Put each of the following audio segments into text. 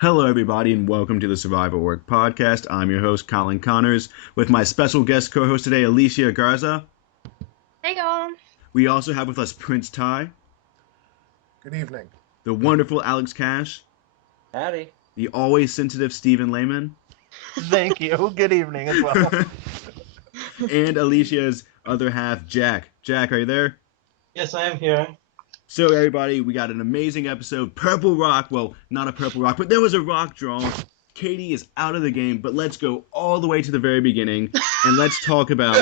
Hello, everybody, and welcome to the Survivor Work Podcast. I'm your host, Colin Conners, with my special guest co-host today, Alicia Garza. Hey y'all. We also have with us Prince Ty, Good evening. the wonderful Alex Cash, Howdy. the always sensitive Stephen Lehman, Thank you. Good evening as well. and Alicia's other half, Jack. Jack, are you there? Yes, I am here. So, everybody, we got an amazing episode. Purple Rock, well, not a Purple Rock, but there was a rock drawn. Katie is out of the game, but let's go all the way to the very beginning, and let's talk about...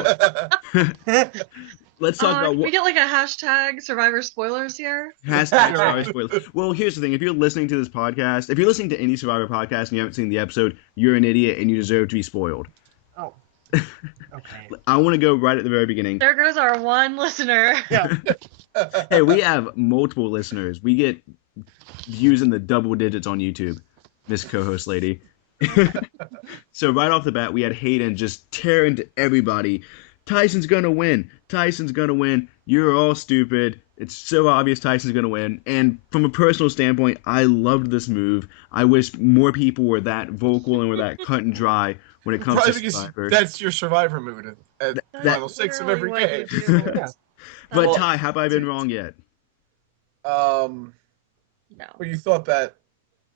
Let's talk about Can what... we get like a hashtag Survivor spoilers here? Hashtag Survivor spoilers. Well, here's the thing. If you're listening to this podcast, if you're listening to any Survivor podcast and you haven't seen the episode, you're an idiot and you deserve to be spoiled. Oh. Okay. I want to go right at the very beginning. There goes our one listener. Yeah. Hey, we have multiple listeners. We get views in the double digits on YouTube, Miss co-host lady. So right off the bat, we had Hayden just tear into everybody. Tyson's gonna win. Tyson's gonna win. You're all stupid. It's so obvious Tyson's gonna win. And from a personal standpoint, I loved this move. I wish more people were that vocal and were that cut and dry when it comes Probably to because Survivor. that's your Survivor mood at Final Six of every Literally game. what you do. Yeah. But Well, Ty, have I been wrong yet? Um, no. well, you thought that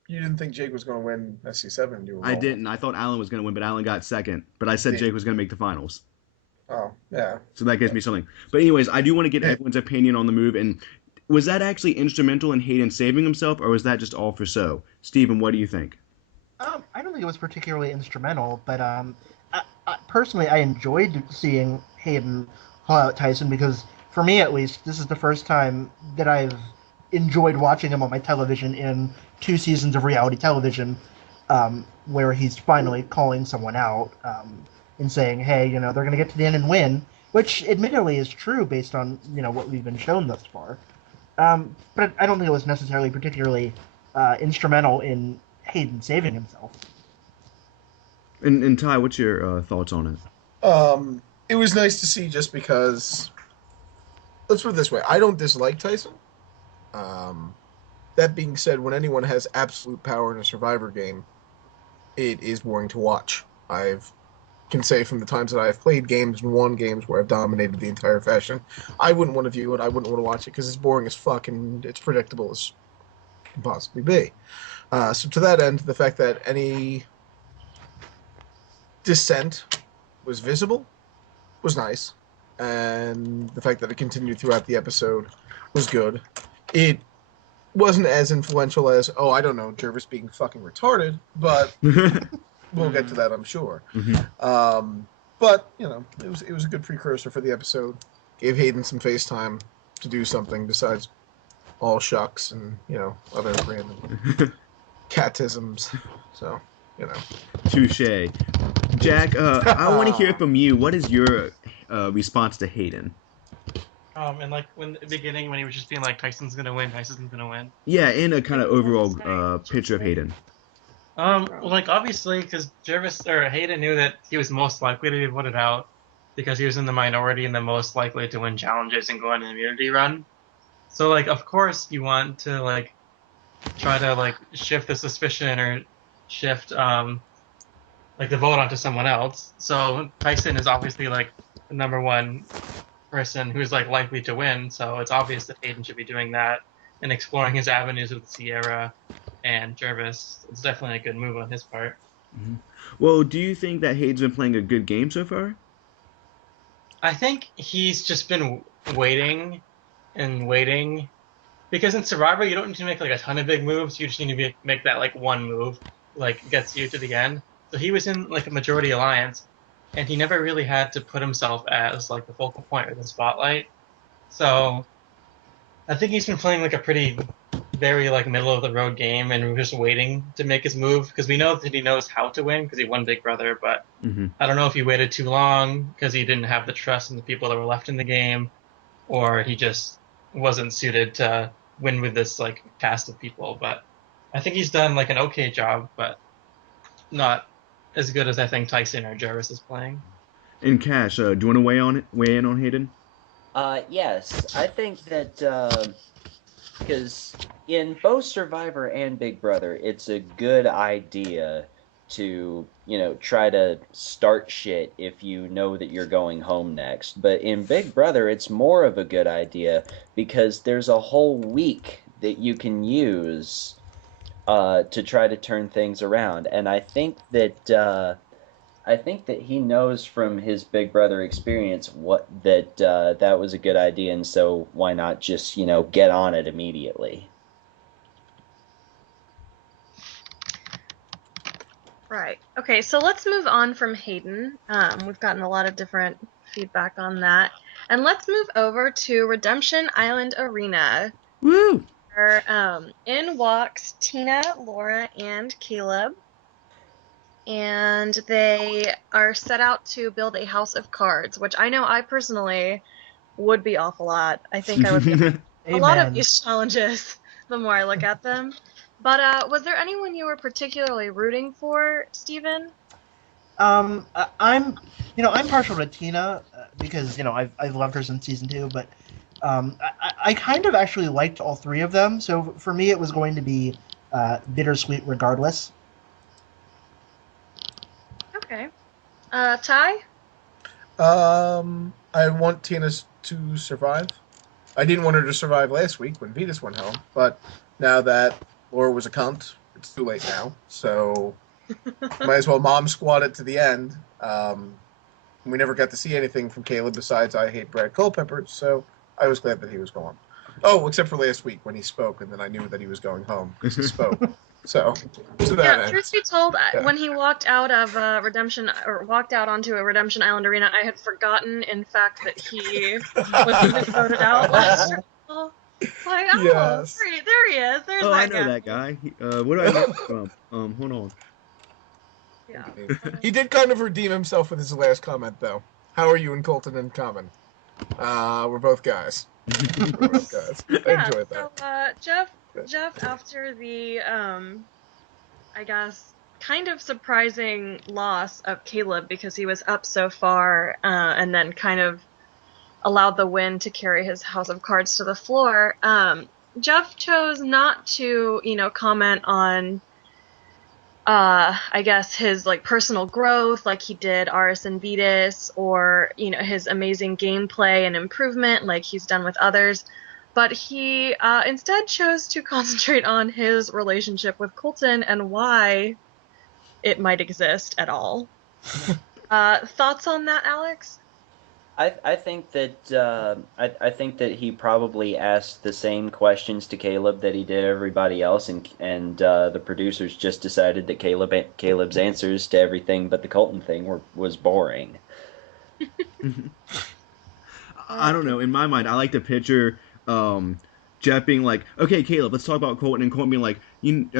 you didn't think Jake was going to win SC7. You were I wrong. didn't. I thought Alan was gonna win, but Alan got second. But I said Yeah. Jake was gonna make the finals. Oh, yeah. So that gives me something. But anyways, I do want to get everyone's opinion on the move. And was that actually instrumental in Hayden saving himself, or was that just all for show? Steven, what do you think? I don't think it was particularly instrumental, but personally, I enjoyed seeing Hayden haul out Tyson because, for me at least, this is the first time that I've enjoyed watching him on my television in 2 seasons of reality television, where he's finally calling someone out and saying, hey, they're going to get to the end and win, which admittedly is true based on, what we've been shown thus far. But I don't think it was necessarily particularly instrumental in Hayden saving himself. And Ty, what's your thoughts on it? It was nice to see just because, let's put it this way, I don't dislike Tyson. That being said, when anyone has absolute power in a Survivor game, it is boring to watch. I can say from the times that I've played games and won games where I've dominated the entire fashion, I wouldn't want to view it, I wouldn't want to watch it because it's boring as fuck and it's predictable as can possibly be. So to that end, the fact that any dissent was visible was nice, and the fact that it continued throughout the episode was good. It wasn't as influential as, I don't know, Jervis being fucking retarded, but we'll get to that, I'm sure. But, it was a good precursor for the episode. Gave Hayden some face time to do something besides all shucks and, other random catisms. So, Touche. Jack, I want to hear from you. What is your response to Hayden? And like when the beginning when he was just being like Tyson's gonna win. Yeah, and a kind of overall picture of Hayden. Well, like obviously because Hayden knew that he was most likely to be voted out because he was in the minority and the most likely to win challenges and go on an immunity run. So like of course you want to like try to like shift the suspicion or shift like the vote onto someone else. So Tyson is obviously like the number one person who's like likely to win, so it's obvious that Hayden should be doing that and exploring his avenues with Sierra and Jervis. It's definitely a good move on his part. Mm-hmm. Well, do you think that Hayden's been playing a good game so far? I think he's just been waiting and waiting because in Survivor you don't need to make like a ton of big moves. You just need to make that like one move like gets you to the end. So he was in like a majority alliance, and he never really had to put himself as like the focal point or the spotlight. So I think he's been playing like a pretty very like middle of the road game, and we're just waiting to make his move because we know that he knows how to win because he won Big Brother. But I don't know if he waited too long because he didn't have the trust in the people that were left in the game, or he just wasn't suited to win with this like cast of people. But I think he's done like an okay job, but not as good as I think Tyson or Jarvis is playing. And Cash, do you want to weigh in on Hayden? Yes, I think that Because in both Survivor and Big Brother, it's a good idea to, try to start shit if you know that you're going home next. But in Big Brother, it's more of a good idea because there's a whole week that you can use to try to turn things around. And I think that he knows from his Big Brother experience that was a good idea, and so why not just get on it immediately? Right. Okay, so let's move on from Hayden. We've gotten a lot of different feedback on that. And let's move over to Redemption Island Arena, Woo! where in walks Tina, Laura, and Caleb. And they are set out to build a house of cards, which I know I personally would be off a lot. I think I would be a lot of Amen. these challenges the more I look at them. But was there anyone you were particularly rooting for, Stephen? I'm partial to Tina because I've loved her since season 2, but I kind of actually liked all three of them. So for me, it was going to be bittersweet regardless. Okay. Ty? I want Tina to survive. I didn't want her to survive last week when Vetus went home, but now that Laura was a cunt, it's too late now. So might as well mom squad it to the end. We never got to see anything from Caleb besides I hate Brad Culpepper, so I was glad that he was gone. Oh, except for last week when he spoke, and then I knew that he was going home because he spoke. So that Yeah, end. truth be told, Yeah. when he walked out of walked out onto a Redemption Island arena, I had forgotten, in fact, that he was even voted out last year. Like, oh, Yes. there he is. There's Oh, that I know guy. that guy. What do I know from? Hold on. Yeah. He did kind of redeem himself with his last comment, though. How are you and Colton in common? We're both guys. We're both guys. I Yeah, enjoyed that. so Jeff, after the I guess kind of surprising loss of Caleb because he was up so far, and then kind of allowed the win to carry his house of cards to the floor. Jeff chose not to, comment on I guess his like personal growth like he did Aris and Vetus, or his amazing gameplay and improvement like he's done with others, but he instead chose to concentrate on his relationship with Colton and why it might exist at all. Thoughts on that, Alex? I think that he probably asked the same questions to Caleb that he did everybody else, and the producers just decided that Caleb's answers to everything but the Colton thing was boring. I don't know. In my mind, I like to picture Jeff being like, "Okay, Caleb, let's talk about Colton," and Colton being like,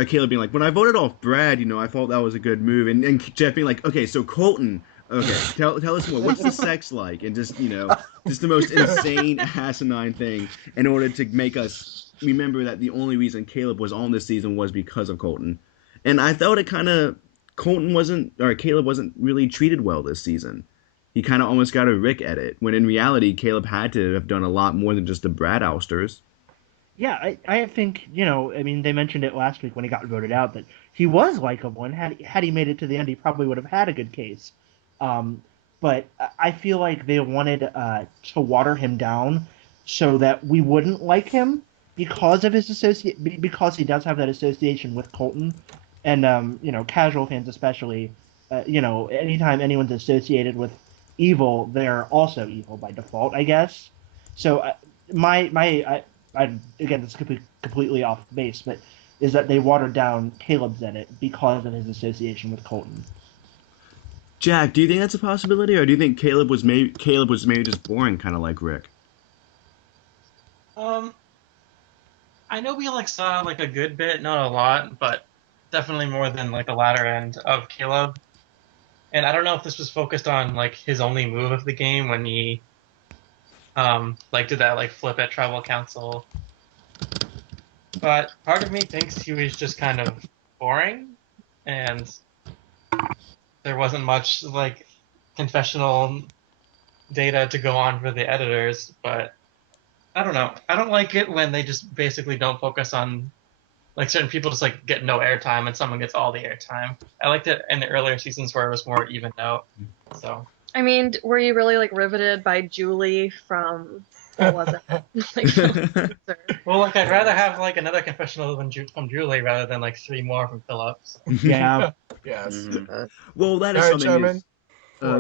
Caleb being like, "When I voted off Brad, I thought that was a good move," and Jeff being like, "Okay, so Colton, okay, tell us more. What's the sex like?" And just just the most insane asinine thing in order to make us remember that the only reason Caleb was on this season was because of Colton. And I thought it kind of Caleb wasn't really treated well this season. He kind of almost got a Rick edit, when in reality, Caleb had to have done a lot more than just the Brad ousters. Yeah, I think I mean, they mentioned it last week when he got voted out that he was likable, and had he made it to the end, he probably would have had a good case. Um, but I feel like they wanted to water him down so that we wouldn't like him because of his because he does have that association with Colton, and casual fans especially. Anytime anyone's associated with evil, they're also evil by default, I guess. So I again, this could be completely off base, but is that they watered down Caleb's edit because of his association with Colton. Jack, do you think that's a possibility, or do you think Caleb was maybe just boring, kind of like Rick? I know we like saw like a good bit, not a lot, but definitely more than like the latter end of Caleb. And I don't know if this was focused on like his only move of the game when he like did that like flip at tribal council. But part of me thinks he was just kind of boring, and there wasn't much like confessional data to go on for the editors. But I don't know. I don't like it when they just basically don't focus on like certain people just like get no airtime and someone gets all the airtime. I liked it in the earlier seasons where it was more evened out. So I mean, were you really like riveted by Julie from what was it? Like, well, like I'd rather have like another confessional from Julie rather than like 3 more from Phillips. Yeah. Yes. Mhm. Well, that is All right, something chime in. is Go ahead.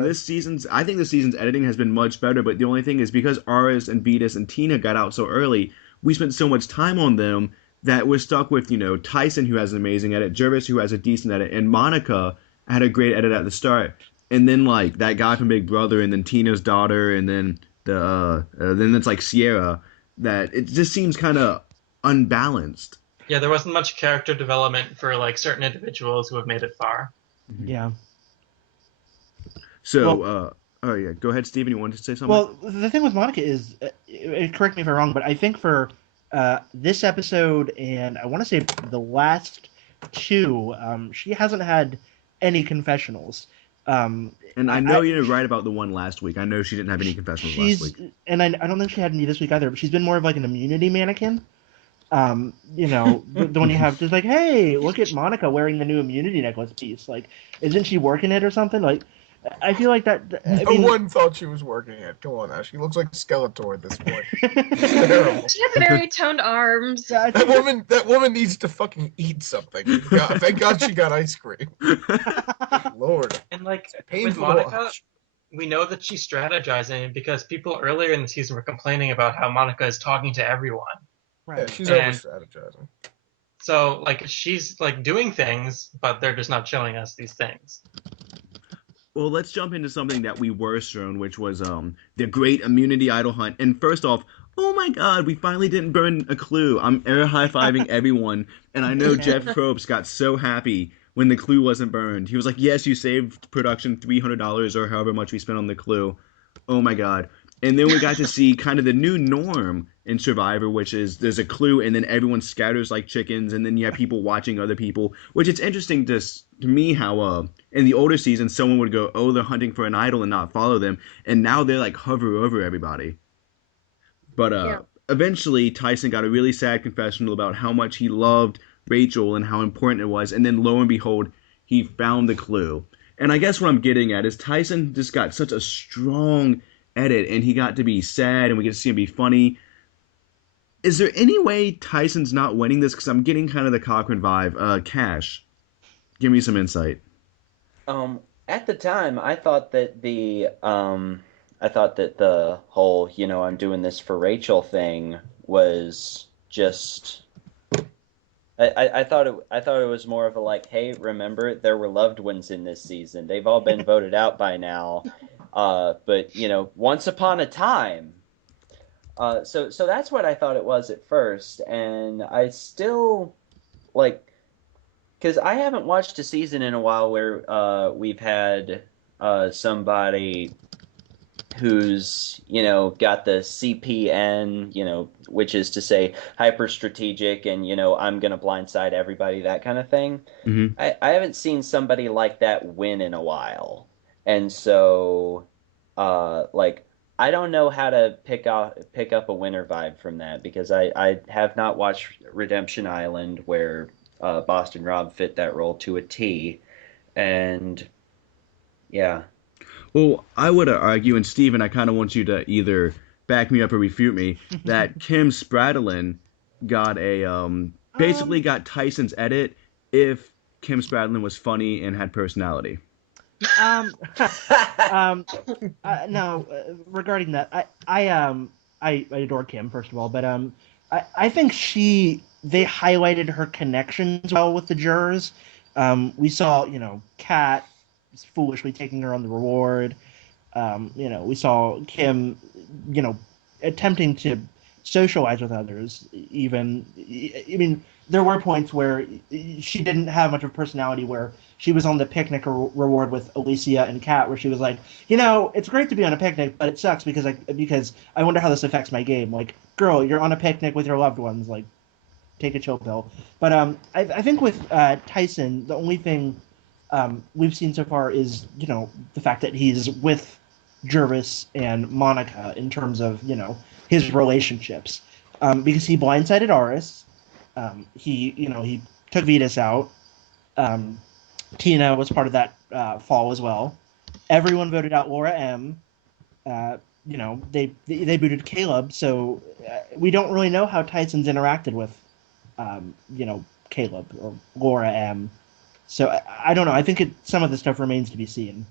I think this season's editing has been much better, but the only thing is because Aris and Beatus and Tina got out so early, we spent so much time on them that we're stuck with, Tyson who has an amazing edit, Jervis who has a decent edit, and Monica had a great edit at the start. And then like that guy from Big Brother and then Tina's daughter and then then it's like Sierra that it just seems kind of unbalanced. Yeah, there wasn't much character development for like certain individuals who have made it far. Yeah. So, Well, oh yeah, go ahead, Steven. You wanted to say something? Well, the thing with Monica is, correct me if I'm wrong, but I think for this episode and I want to say the last two, she hasn't had any confessionals. And I know you're right about the one last week. I know she didn't have any confessionals last week. And I don't think she had any this week either, but she's been more of like an immunity mannequin. The one you have just like, hey, look at Monica wearing the new immunity necklace piece. Like, isn't she working it or something? Like, I feel like that. No one thought she was working it. Come on now. She looks like Skeletor at this point. It's terrible. she has very toned arms. That woman needs to fucking eat something. Thank God she got ice cream. Lord. And like with Painful to Monica, watch. we know that she's strategizing because people earlier in the season were complaining about how Monica is talking to everyone. Yeah, she's And- over strategizing. So like she's like doing things, but they're just not showing us these things. Well, let's jump into something that we were shown, which was the great immunity idol hunt. And first off, oh my God, we finally didn't burn a clue. I'm air high-fiving everyone, and I know Jeff Probst got so happy when the clue wasn't burned. He was like, "Yes, you saved production $300 or however much we spent on the clue." Oh my God. And then we got to see kind of the new norm in Survivor, which is there's a clue and then everyone scatters like chickens, and then you have people watching other people, which it's interesting to me how in the older seasons someone would go, oh, they're hunting for an idol and not follow them, and now they're like hover over everybody. But eventually Tyson got a really sad confessional about how much he loved Rachel and how important it was, and then lo and behold, he found the clue. And I guess what I'm getting at is Tyson just got such a strong edit, and he got to be sad, and we get to see him be funny. Is there any way Tyson's not winning this? Because I'm getting kind of the Cochran vibe. Cash, give me some insight. At the time, I thought that the whole, I'm doing this for Rachel thing was just. I thought it was more of a like, hey, remember there were loved ones in this season. They've all been voted out by now. But once upon a time. So that's what I thought it was at first, and I still like, because I haven't watched a season in a while where we've had somebody who's got the CPN, which is to say hyper strategic, and I'm gonna blindside everybody, that kind of thing. Mm-hmm. I haven't seen somebody like that win in a while, and so like. I don't know how to pick up a winner vibe from that, because I have not watched Redemption Island, where Boston Rob fit that role to a T, and yeah. Well, I would argue, and Steven, I kind of want you to either back me up or refute me, that Kim Spradlin got basically got Tyson's edit if Kim Spradlin was funny and had personality. No, regarding that, I adore Kim, first of all, but I think they highlighted her connections well with the jurors. We saw, Kat foolishly taking her on the reward. We saw Kim, attempting to socialize with others. Even, I mean, there were points where she didn't have much of a personality, where she was on the picnic reward with Alicia and Kat, where she was like, it's great to be on a picnic, but it sucks because I wonder how this affects my game. Like, girl, you're on a picnic with your loved ones. Like, take a chill pill. But I think with Tyson, the only thing we've seen so far is, the fact that he's with Jervis and Monica in terms of, his relationships, because he blindsided Aris. He took Vetus out. Tina was part of that fall as well. Everyone voted out Laura M. They booted Caleb, so we don't really know how Tyson's interacted with, Caleb or Laura M. So I don't know. I think some of the stuff remains to be seen.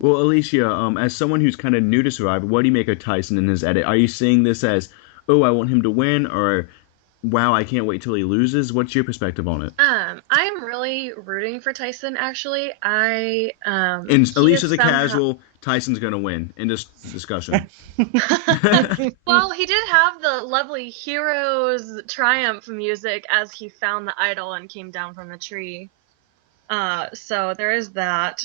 Well, Alicia, as someone who's kind of new to Survivor, what do you make of Tyson in his edit? Are you seeing this as, oh, I want him to win, or wow, I can't wait till he loses? What's your perspective on it? I'm really rooting for Tyson. Actually, And he Alicia's is a somehow... casual. Tyson's gonna win in this discussion. Well, he did have the lovely Heroes Triumph music as he found the idol and came down from the tree. So there is that,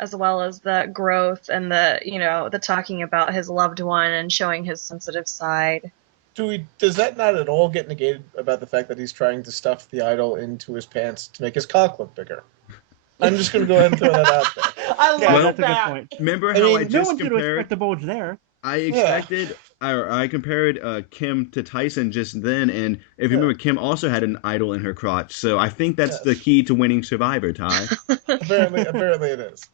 as well as the growth and the talking about his loved one and showing his sensitive side. Does that not at all get negated about the fact that he's trying to stuff the idol into his pants to make his cock look bigger? I'm just going to go ahead and throw that out there. I love That's a good that. point. Remember I how mean, I No just one's going to expect compared? the bulge there. I compared Kim to Tyson just then, and if you remember, Kim also had an idol in her crotch. So I think that's the key to winning Survivor, Ty. Apparently it is.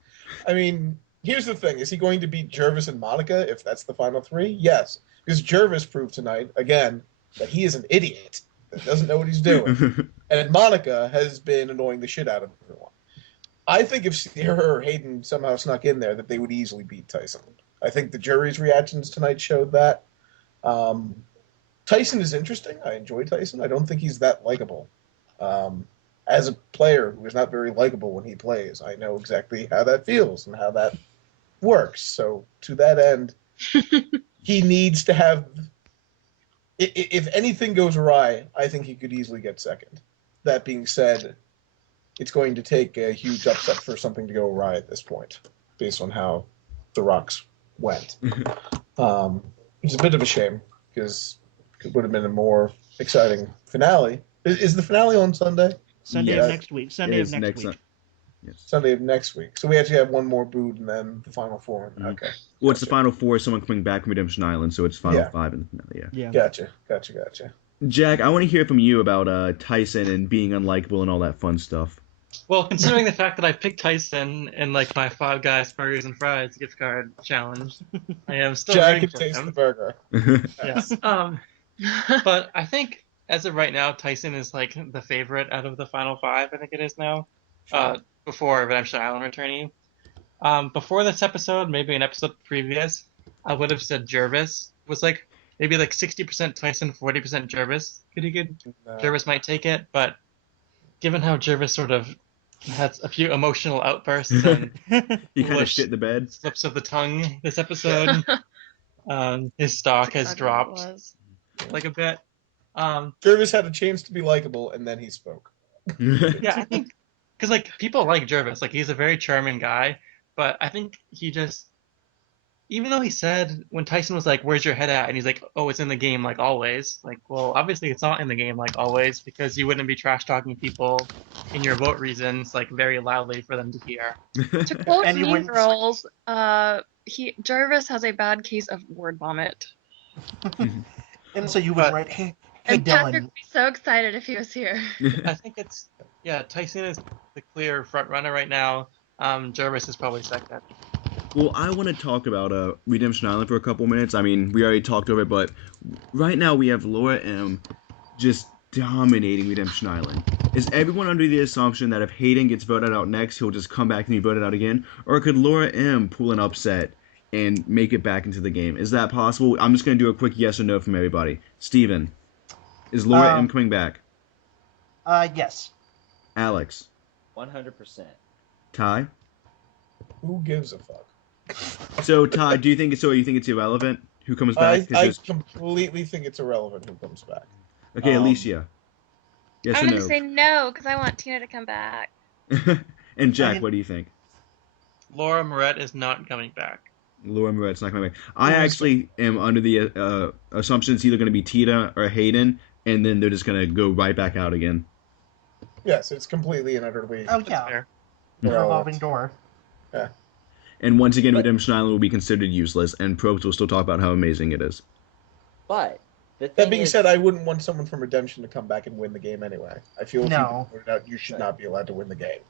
I mean, here's the thing. Is he going to beat Jervis and Monica if that's the final three? Yes. Because Jervis proved tonight, again, that he is an idiot that doesn't know what he's doing. And Monica has been annoying the shit out of everyone. I think if Sierra or Hayden somehow snuck in there, that they would easily beat Tyson. I think the jury's reactions tonight showed that. Tyson is interesting. I enjoy Tyson. I don't think he's that likable. As a player who is not very likable when he plays, I know exactly how that feels and how that works. So to that end, he needs to have... If anything goes awry, I think he could easily get second. That being said, it's going to take a huge upset for something to go awry at this point, based on how the Rocks went. It's a bit of a shame, because it would have been a more exciting finale. Is the finale on Sunday? Sunday Yes. of next week. Sunday of next week. Yes. Sunday of next week. So we actually have one more boot and then the final four. Mhm. Okay. Well, it's the final four, someone coming back from Redemption Island, so it's final Yeah. five in the finale, yeah. Yeah. Gotcha. Jack, I want to hear from you about Tyson and being unlikable and all that fun stuff. Well, considering the fact that I picked Tyson in like my Five Guys Burgers and Fries gift card challenge, I am still Jack rooting can for taste him. the burger. Yes. But I think as of right now, Tyson is like the favorite out of the final five. I think it is now. Before Redemption Island returning. Before this episode, maybe an episode previous, I would have said Jervis was like maybe like 60% Tyson, 40% Jervis. Jervis might take it, but given how Jervis sort of had a few emotional outbursts and You kind of foolish shit the bed. slips of the tongue this episode, his stock has dropped like a bit. Jervis had a chance to be likable, and then he spoke. Yeah, I think because like people like Jervis, like he's a very charming guy, but I think he just, even though he said when Tyson was like, "Where's your head at?" and he's like, "Oh, it's in the game like always." Like, well, obviously it's not in the game like always because you wouldn't be trash talking people in your vote reasons like very loudly for them to hear. To quote And you Mean wouldn't- Girls, Jarvis has a bad case of word vomit. And so you would write, hey And Patrick Dylan. would be so excited if he was here. I think it's Tyson is the clear front runner right now. Jarvis is probably second. Well, I want to talk about Redemption Island for a couple minutes. I mean, we already talked over it, but right now we have Laura M just dominating Redemption Island. Is everyone under the assumption that if Hayden gets voted out next, he'll just come back and be voted out again? Or could Laura M pull an upset and make it back into the game? Is that possible? I'm just going to do a quick yes or no from everybody. Steven, is Laura M coming back? Yes. Alex? 100%. Ty? Who gives a fuck? So, Ty, you think it's irrelevant who comes back? I completely think it's irrelevant who comes back. Okay, Alicia. Yes I'm or gonna no? say no because I want Tina to come back. And Jack, what do you think? Laura Moret is not coming back. Laura Moret's not coming back. I actually am under the assumption it's either going to be Tina or Hayden, and then they're just going to go right back out again. Yes, it's completely and utterly. Oh, That's yeah. fair. The revolving door. And once again, Redemption Island will be considered useless, and Probst will still talk about how amazing it is. But the thing That being is, said, I wouldn't want someone from Redemption to come back and win the game anyway. I feel if No. you've been voted out, you should not be allowed to win the game.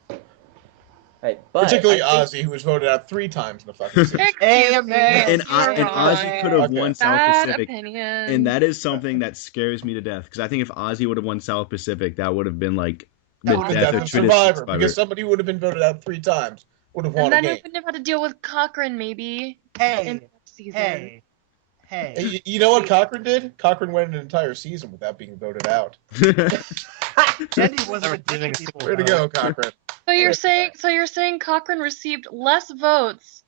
right, but Particularly I think- Ozzy, who was voted out 3 times in the fucking season. Excuse me. And you are And Ozzy wrong. could have Okay. won South Bad Pacific. opinion. And that is something that scares me to death. Because I think if Ozzy would have won South Pacific, that would have been like the That would have been death death of of traditional Survivor, Survivor. because somebody who would have been voted out 3 times would have won And a then we game. wouldn't have had to deal with Cochrane maybe in Hey, the next season. hey. You know what Cochran did? Cochran went an entire season without being voted out. Andy wasn't Never a dick doing to a people. Way to go, Cochran. So you're saying Cochrane received less votes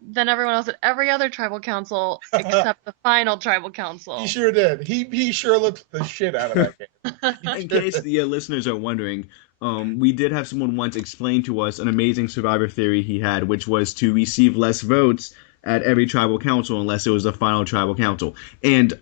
than everyone else at every other tribal council except the final tribal council. He sure did. He sure looked the shit out of that game. In case the listeners are wondering, we did have someone once explain to us an amazing Survivor theory he had, which was to receive less votes at every tribal council unless it was the final tribal council. And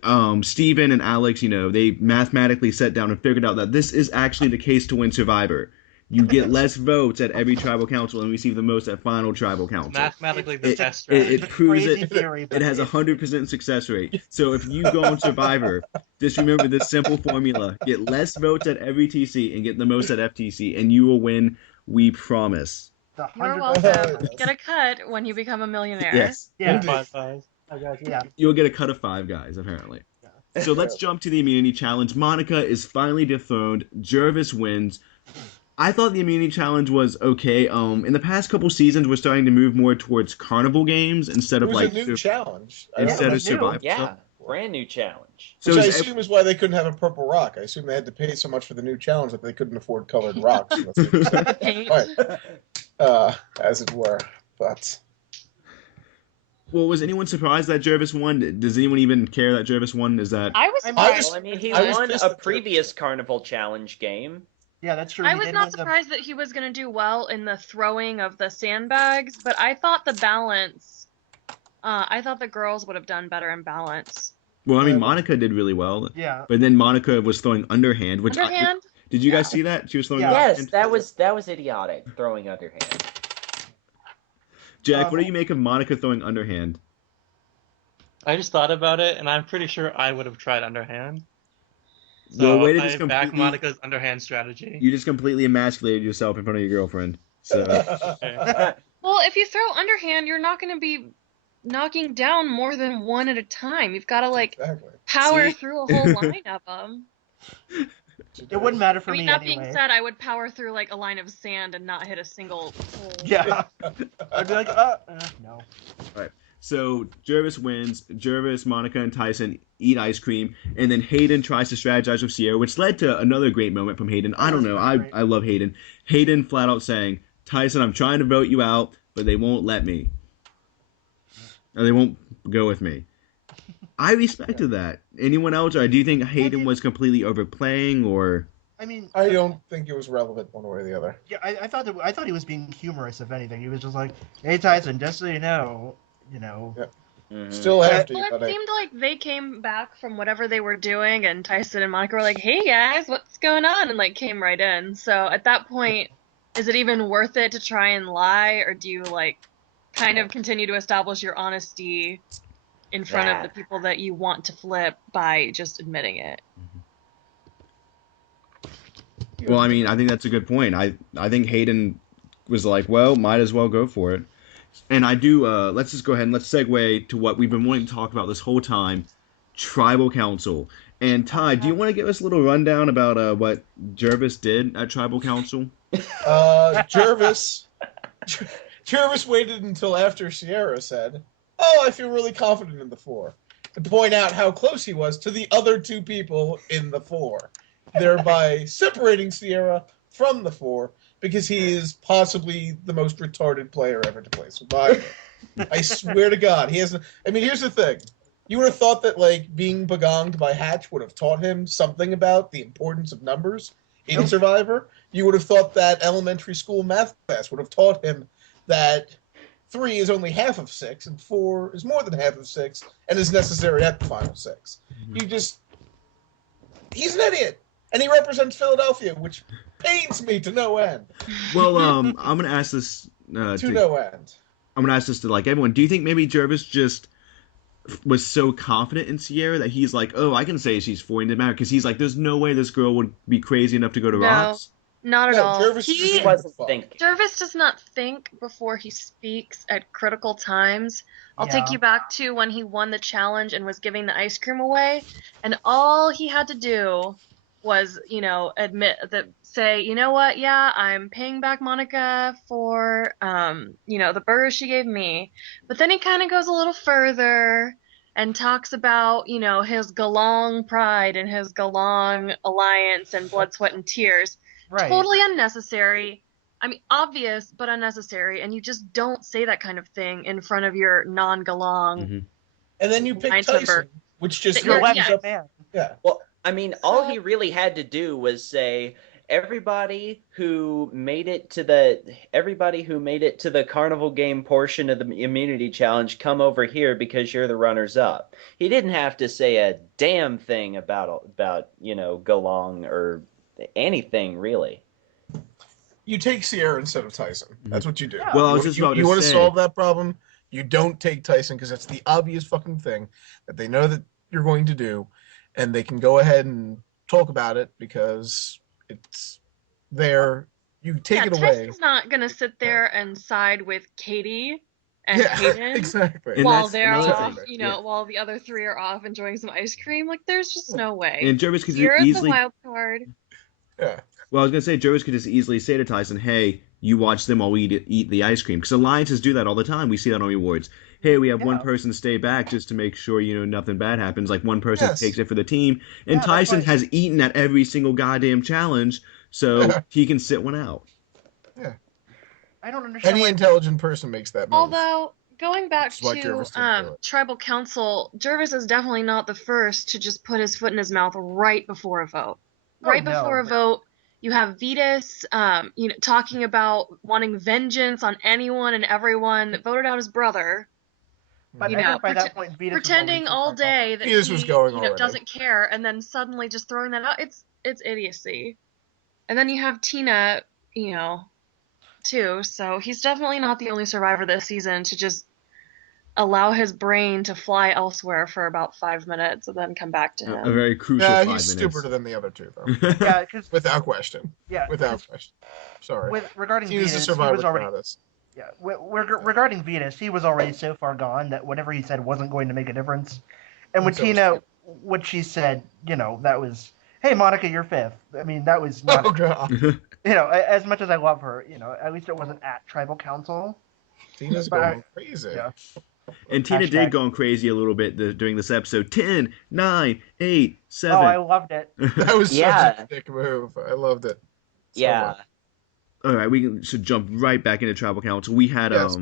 Stephen and Alex, they mathematically sat down and figured out that this is actually the case to win Survivor. You get less votes at every tribal council and receive the most at final tribal council. Mathematically, the It- best strategy. It proves Crazy it. theory, but It has a 100% success rate. So if you go on Survivor, just remember this simple formula: get less votes at every TC and get the most at FTC, and you will win. We promise. The You're 100%. welcome. Get a cut when you become a millionaire. Yes, Yeah. Five. I got you. Yeah. you'll get a cut of 5 guys apparently. Yeah. So let's jump to the immunity challenge. Monica is finally dethroned. Jervis wins. I thought the immunity challenge was okay. In the past couple seasons, we're starting to move more towards carnival games instead It of was like a new challenge. I instead don't of new. survival. yeah, brand new challenge. So Which I is assume is why they couldn't have a purple rock. I assume they had to pay so much for the new challenge that they couldn't afford colored rocks. Unless they just Paint. as it were. But well, was anyone surprised that Jervis won? Does anyone even care that Jervis won? Is that I was I surprised. was- Well, I mean, he I was won pissed a that previous Jervis- Carnival Challenge game. Yeah, that's true. I He was did not win the- surprised that he was going to do well in the throwing of the sandbags, but I thought the balance. I thought the girls would have done better in balance. well? I mean, Yeah. Monica did really well, Yeah. but then Monica was throwing underhand. Which Underhand? did you guys see that? She was throwing Yeah. Yes, underhand. that was idiotic. Throwing underhand. Jack, what do you make of Monica throwing underhand? I just thought about it, and I'm pretty sure I would have tried underhand. Well, So way to I just back completely- Monica's underhand strategy. You just completely emasculated yourself in front of your girlfriend. So Okay. Well, if you throw underhand, you're not going to be knocking down more than one at a time. You've got to exactly. power See? through a whole line of them. It wouldn't matter for I mean, me that anyway. being said, I would power through a line of sand and not hit a single hole. Yeah. I'd be like, no. So Jervis wins. Jervis, Monica, and Tyson eat ice cream, and then Hayden tries to strategize with Sierra, which led to another great moment from Hayden. I don't know. Great. I love Hayden. Hayden flat out saying, "Tyson, I'm trying to vote you out, but they won't let me. Or they won't go with me." I respected that. Anyone else, or do you think Hayden was completely overplaying, or? I mean, I don't think it was relevant one way or the other. Yeah, I thought he was being humorous. If anything, he was just like, "Hey Tyson, just so you know." Mhm. Still after you, Well, it but seemed like they came back from whatever they were doing, and Tyson and Monica were like, "Hey guys, what's going on?" and came right in. So at that point, is it even worth it to try and lie, or do you kind of continue to establish your honesty in front of the people that you want to flip by just admitting it? Well, I mean, I think that's a good point. I think Hayden was like, well, might as well go for it. And I do, let's just go ahead and let's segue to what we've been wanting to talk about this whole time, Tribal Council. And Ty, do you want to give us a little rundown about what Jervis did at Tribal Council? Jervis waited until after Sierra said, "Oh, I feel really confident in the 4," to point out how close he was to the other 2 people in the 4, thereby separating Sierra from the 4 because he is possibly the most retarded player ever to play Survivor. I swear to God, he hasn't. I mean, here's the thing. You would have thought that being begonged by Hatch would have taught him something about the importance of numbers in Survivor. You would have thought that elementary school math class would have taught him that 3 is only half of 6 and 4 is more than half of 6 and is necessary at the final 6. He's an idiot, and he represents Philadelphia, which pains me to no end. Well, I'm going to ask this To no end. I'm going to ask this to everyone. Do you think maybe Jervis just was so confident in Sierra that he's like, oh, I can say she's 40, didn't matter, because he's like, there's no way this girl would be crazy enough to go to No, Rocks. not at No, all. Jervis just He didn't wasn't fuck. thinking. Jervis does not think before he speaks at critical times. I'll take Yeah. you back to when he won the challenge and was giving the ice cream away, and all he had to do was, say, you know what, yeah, I'm paying back Monica for, the burger she gave me. But then he kind of goes a little further and talks about, his Galong pride and his Galong alliance and blood, sweat, and tears. Right. Totally unnecessary. I mean, obvious, but unnecessary. And you just don't say that kind of thing in front of your non-Galong. Mm-hmm. And then you pick Nine Tyson, timber. which just You're Your opens left up. man. Yeah. Well, I mean, all So- he really had to do was say, everybody who made it to the carnival game portion of the immunity challenge, come over here because you're the runners up. He didn't have to say a damn thing about Galong or anything really. You take Sierra instead of Tyson. That's what you do. Yeah. Well, I You was wanna- just about you to want to say- solve that problem. You don't take Tyson because that's the obvious fucking thing that they know that you're going to do, and they can go ahead and talk about it because it's there. You take it away. Tyson's not gonna sit there and side with Katie and Yeah, Hayden exactly. And while that's they're another off, thing. Yeah. while the other three are off enjoying some ice cream. Like, there's just no way. And Jervis could Sierra's easily. the wild card. Yeah. Well, I was gonna say Jervis could just easily say to Tyson, "Hey, you watch them while we eat the ice cream," because alliances do that all the time. We see that on rewards. Hey, we have one Yeah. person stay back just to make sure nothing bad happens. Like one person Yes. takes it for the team, and Yeah, that's Tyson why- has eaten at every single goddamn challenge, so he can sit one out. I don't understand Any why. intelligent person makes that move. Although, going back Which is why to Jervis didn't do it. tribal council, Jervis is definitely not the first to just put his foot in his mouth right before a vote. Oh, Right no, before a but- vote, you have Vetus, talking about wanting vengeance on anyone and everyone that voted out his brother, But you I know, think by that point, Vetus was pretending already all so far gone. day that Vetus he was going already. doesn't care, and then suddenly just throwing that out. It's idiocy. And then you have Tina, too. So he's definitely not the only survivor this season to just allow his brain to fly elsewhere for about 5 minutes and then come back to him. A very crucial Yeah, 5 he's minutes. stupider than the other two, though. Yeah, because Without question. yeah, Without 'cause question. Sorry. regarding Tina's a Vetus, he survivor was already goddess. yeah. Regarding Vetus, he was already so far gone that whatever he said wasn't going to make a difference. And with So was Tina, what she said, that was, "Hey, Monica, you're fifth." I mean, that was not. Oh, God. As much as I love her, at least it wasn't at tribal council. Tina's But I- going crazy. Yeah. And Tina Hashtag- did go crazy a little bit during this episode. 10, 9, 8, 7. Oh, I loved it. That was Yeah. such a dick move. I loved it. So Yeah. much. All right, should jump right back into tribal council. We had Yes.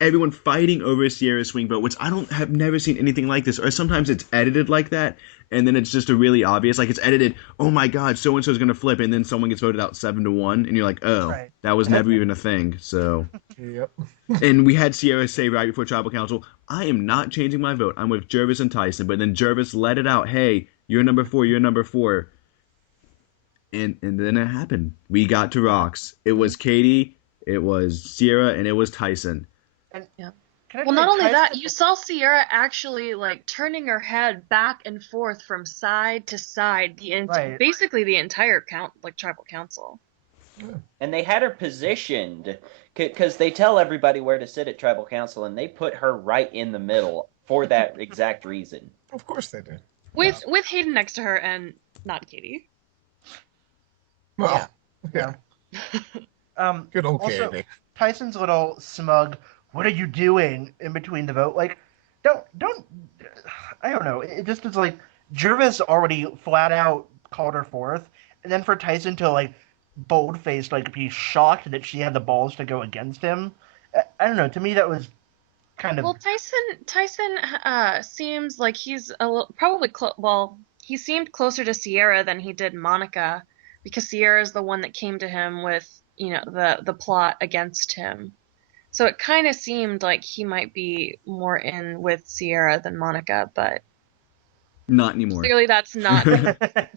everyone fighting over Sierra's swing vote, which I have never seen anything like this. Or sometimes it's edited like that, and then it's just a really obvious, like it's edited. Oh my God, so and so is gonna flip, and then someone gets voted out 7-1, and you're like, oh, Right. that was never even a thing. So, Yep. and we had Sierra say right before tribal council, I am not changing my vote. I'm with Jervis and Tyson. But then Jervis let it out. Hey, you're number 4. You're number 4. And then it happened. We got to Rocks. It was Katie, it was Sierra, and it was Tyson. Can I Well, not say only that, Tyson- you saw Sierra actually turning her head back and forth from side to side Right. basically the entire tribal council. And they had her positioned because they tell everybody where to sit at tribal council, and they put her right in the middle for that exact reason. Of course they did. With Hayden next to her and not Katie. Well, Yeah. yeah. Good old Also, Katie. Tyson's little smug, "What are you doing?" in between the vote. Don't. I don't know. It just is like Jervis already flat out called her fourth, and then for Tyson to bold faced be shocked that she had the balls to go against him. I don't know. To me, that was kind of Well, Tyson seems like he's he seemed closer to Sierra than he did Monica, because Sierra is the one that came to him with the plot against him. So it kind of seemed like he might be more in with Sierra than Monica, but Not anymore. clearly that's not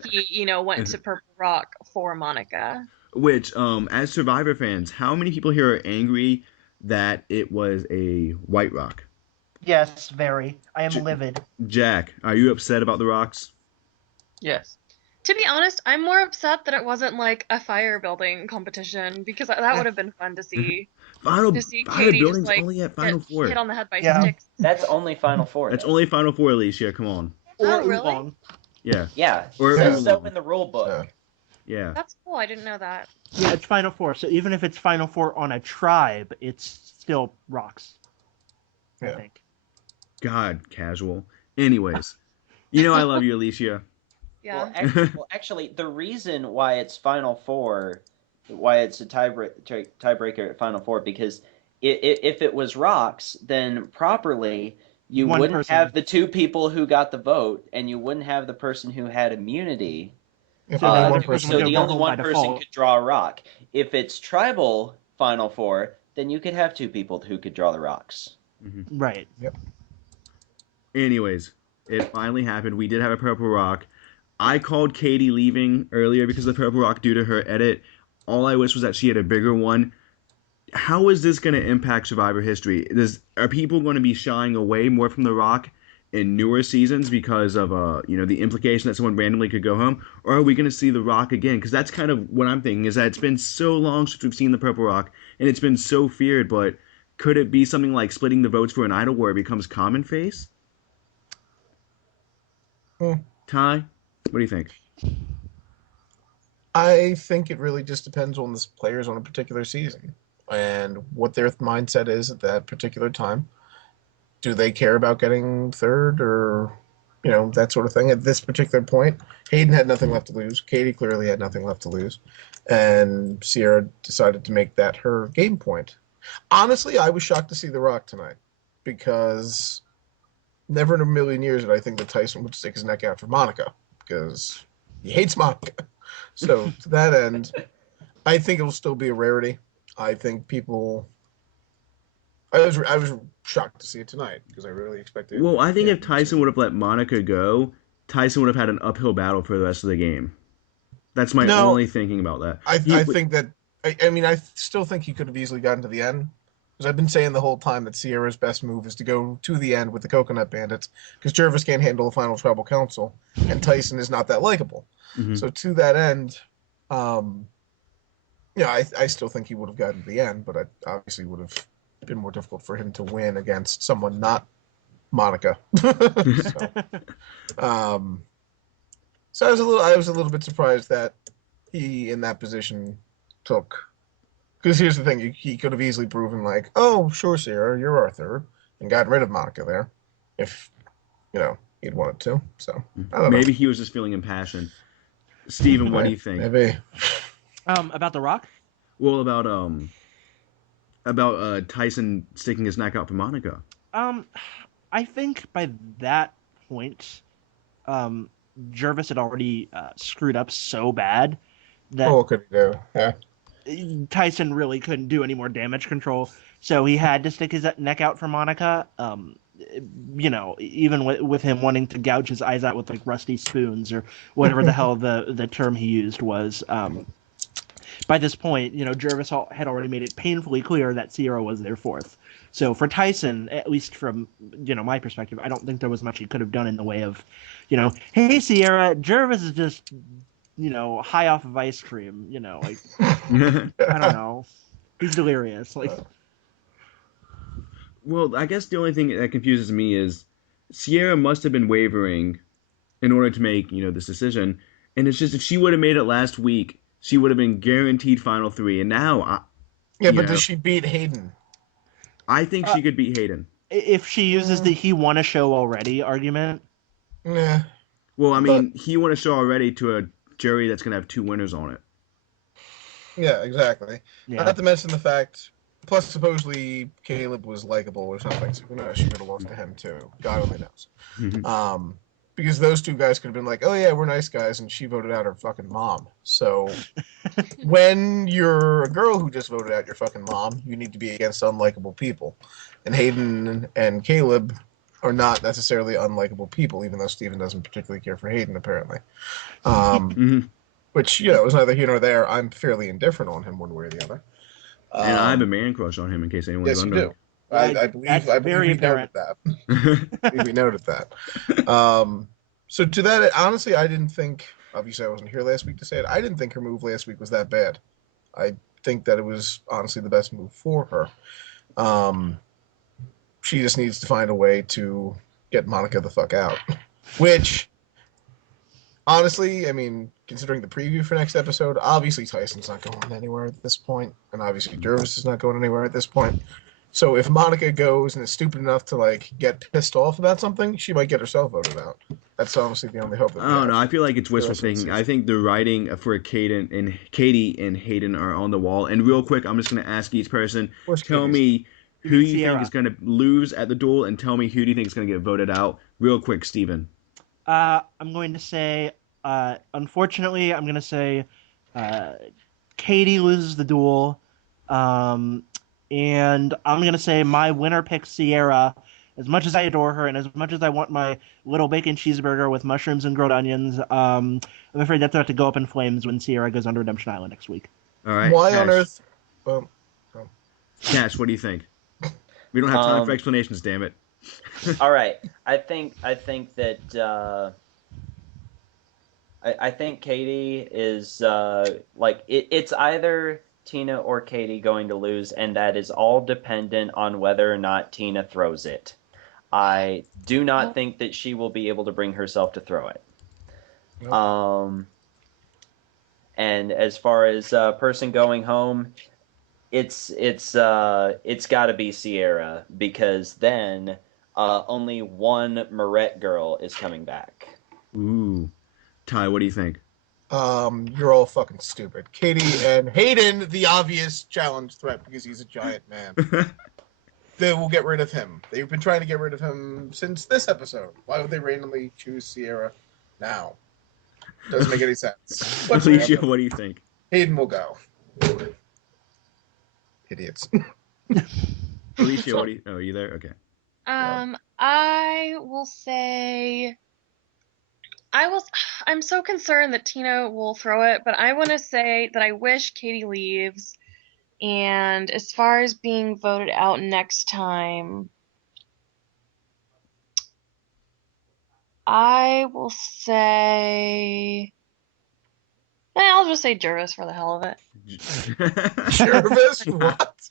he went to Purple Rock for Monica. Which, as Survivor fans, how many people here are angry that it was a White Rock? Yes, very. I am livid. Jack, are you upset about the rocks? Yes. To be honest, I'm more upset that it wasn't like a fire building competition because that would have been fun to see. Fire To see Katie just building's like only at get Final Four. hit on the head by Yeah. sticks. That's only Final Four. That's though. only Final Four, Alicia. Come on. Or Oh, really? oolong. Yeah. Yeah, Or it says so oolong. in the rule book. Yeah. That's cool. I didn't know that. Yeah, it's Final Four. So even if it's Final Four on a tribe, it's still rocks. I Yeah. think. God, casual. Anyways, I love you, Alicia. Yeah. Well, actually, the reason why it's Final Four, why it's a tiebreaker at Final Four, because if it was rocks, then properly you One wouldn't person. have the two people who got the vote, and you wouldn't have the person who had immunity. If So only the one other person So would the go only home one by person default. could draw a rock. If it's tribal Final Four, then you could have two people who could draw the rocks. Right. Anyways, it finally happened. We did have a purple rock. I called Katie leaving earlier because of the purple rock due to her edit. All I wish was that she had a bigger one. How is this going to impact Survivor history? Are people going to be shying away more from the rock in newer seasons because of the implication that someone randomly could go home, or are we going to see the rock again? Because that's kind of what I'm thinking, is that it's been so long since we've seen the purple rock and it's been so feared, but could it be something like splitting the votes for an idol where it becomes commonplace? Ty, what do you think? I think it really just depends on the players on a particular season and what their mindset is at that particular time. Do they care about getting third or, that sort of thing? At this particular point, Hayden had nothing left to lose. Katie clearly had nothing left to lose. And Sierra decided to make that her game point. Honestly, I was shocked to see The Rock tonight because never in a million years did I think that Tyson would stick his neck out for Monica because he hates Monica. So to that end, I think it will still be a rarity. I think people. I was shocked to see it tonight because I really expected. Well, I think if Tyson would have let Monica go, Tyson would have had an uphill battle for the rest of the game. That's my only thinking about that. I think that. I mean, I still think he could have easily gotten to the end. Because I've been saying the whole time that Sierra's best move is to go to the end with the Coconut Bandits, because Jervis can't handle the final tribal council, and Tyson is not that likable. Mhm. So to that end, I still think he would have gotten to the end, but it obviously would have been more difficult for him to win against someone not Monica. So I was a little bit surprised that he in that position took. Because here's the thing, he could have easily proven like, oh, sure, Sierra, you're our third, and gotten rid of Monica there, if, he'd wanted to. So, I don't know. Maybe he was just feeling impassioned. Steven, what do you think? Maybe. About The Rock? Well, about Tyson sticking his neck out for Monica. I think by that point, Jervis had already screwed up so bad that What could he do? Yeah. Tyson really couldn't do any more damage control, so he had to stick his neck out for Monica. Even with him wanting to gouge his eyes out with like rusty spoons or whatever the hell the term he used was. By this point, Jervis had already made it painfully clear that Sierra was their fourth. So for Tyson, at least from my perspective, I don't think there was much he could have done in the way of, hey Sierra, Jervis is just high off of ice cream, like I don't know. He's delirious. Like, Well, I guess the only thing that confuses me is Sierra must have been wavering in order to make, this decision. And it's just, if she would have made it last week, she would have been guaranteed Final Three. And now, But does she beat Hayden? I think she could beat Hayden. if she uses the "he won a show already" argument. Yeah. Well, I mean, he won a show already to a jury that's going to have two winners on it. Yeah, exactly. Yeah. Not to mention the fact, plus supposedly Caleb was likable or something, so who knows, she could have lost to him too. God only knows. Because those two guys could have been like, oh yeah, we're nice guys, and she voted out her fucking mom. So when you're a girl who just voted out your fucking mom, you need to be against unlikable people. And Hayden and Caleb are not necessarily unlikable people, even though Stephen doesn't particularly care for Hayden, apparently. Which, is neither here nor there. I'm fairly indifferent on him one way or the other. And I have a man crush on him, in case anyone's Yes, you wondering. do. I believe very we noted apparent. that. I believe we noted that. So to that, honestly, I didn't think. Obviously, I wasn't here last week to say it. I didn't think her move last week was that bad. I think that it was honestly the best move for her. She just needs to find a way to get Monica the fuck out. Which, honestly, I mean, considering the preview for next episode, obviously Tyson's not going anywhere at this point, and obviously Jervis is not going anywhere at this point. So if Monica goes and is stupid enough to like get pissed off about something, she might get herself voted out. That's honestly the only hope that we I don't have. know. I feel like it's wishful rest of the thinking. season. I think the writing for Katie and Hayden are on the wall. And real quick, I'm just going to ask each person, Where's tell Katie's? me who you Sierra. think is going to lose at the duel, and tell me who do you think is going to get voted out. Real quick, Steven. I'm going to say, unfortunately, I'm going to say Katie loses the duel. And I'm going to say my winner picks Sierra. As much as I adore her and as much as I want my little bacon cheeseburger with mushrooms and grilled onions, I'm afraid that's about to go up in flames when Sierra goes on Redemption Island next week. All right. Why Cash. on earth? Well, Cash, what do you think? We don't have time for explanations, damn it. All right. I think that I think Katie is it's either Tina or Katie going to lose, and that is all dependent on whether or not Tina throws it. I do not think that she will be able to bring herself to throw it. Nope. And as far as person going home, it's got to be Sierra, because then only one Moret girl is coming back. Ooh. Ty, what do you think? You're all fucking stupid. Katie and Hayden, the obvious challenge threat because he's a giant man. They will get rid of him. They've been trying to get rid of him since this episode. Why would they randomly choose Sierra now? Doesn't make any sense. But Alicia, what do you think? Hayden will go. Idiots. Alicia, what do you... Oh, are you there? Okay. I will say I'm so concerned that Tina will throw it, but I want to say that I wish Katie leaves. And as far as being voted out next time, I will say I'll just say Jervis for the hell of it. Jervis? What?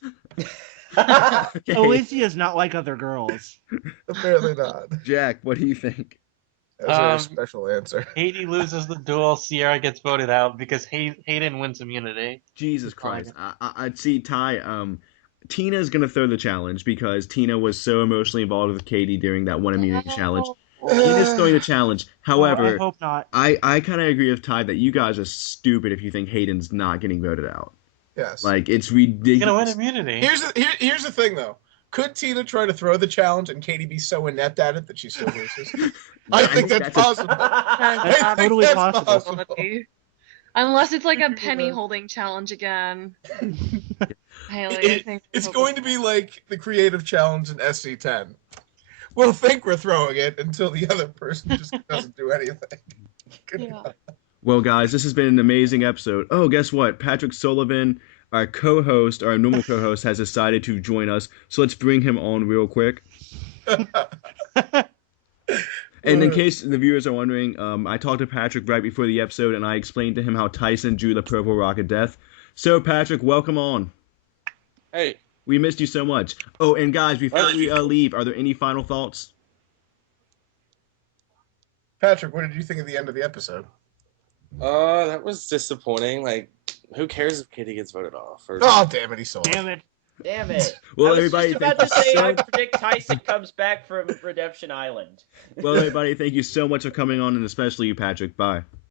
Okay. Alicia is not like other girls. Apparently not. Jack, what do you think? That's a very special answer. Katie loses the duel, Sierra gets voted out because Hayden wins immunity. Jesus Christ. I'd see Ty. Tina's going to throw the challenge because Tina was so emotionally involved with Katie during that one immunity challenge. Tina's throwing the challenge. However, I hope not. I kind of agree with Ty that you guys are stupid if you think Hayden's not getting voted out. Yes. Like, it's He's ridiculous. gonna win immunity. Here's the thing, though. Could Tina try to throw the challenge and Katie be so inept at it that she still loses? I think that's possible. That's totally possible. Unless it's like a penny holding challenge again. It's going to be like the creative challenge in SC10. We'll think we're throwing it until the other person just doesn't do anything. Yeah. Well, guys, this has been an amazing episode. Oh, guess what? Patrick Sullivan, our co-host, our normal co-host, has decided to join us. So let's bring him on real quick. And in case the viewers are wondering, I talked to Patrick right before the episode, and I explained to him how Tyson drew the Purple Rock of Death. So, Patrick, welcome on. Hey. We missed you so much. Oh, and guys, before we leave, are there any final thoughts? Patrick, what did you think of the end of the episode? That was disappointing. Like, who cares if Katie gets voted off? Or... Oh, damn it, he saw Damn it. Damn it. Well, I was everybody, just about thank to you say so- I predict Tyson comes back from Redemption Island. Well, everybody, thank you so much for coming on, and especially you, Patrick. Bye.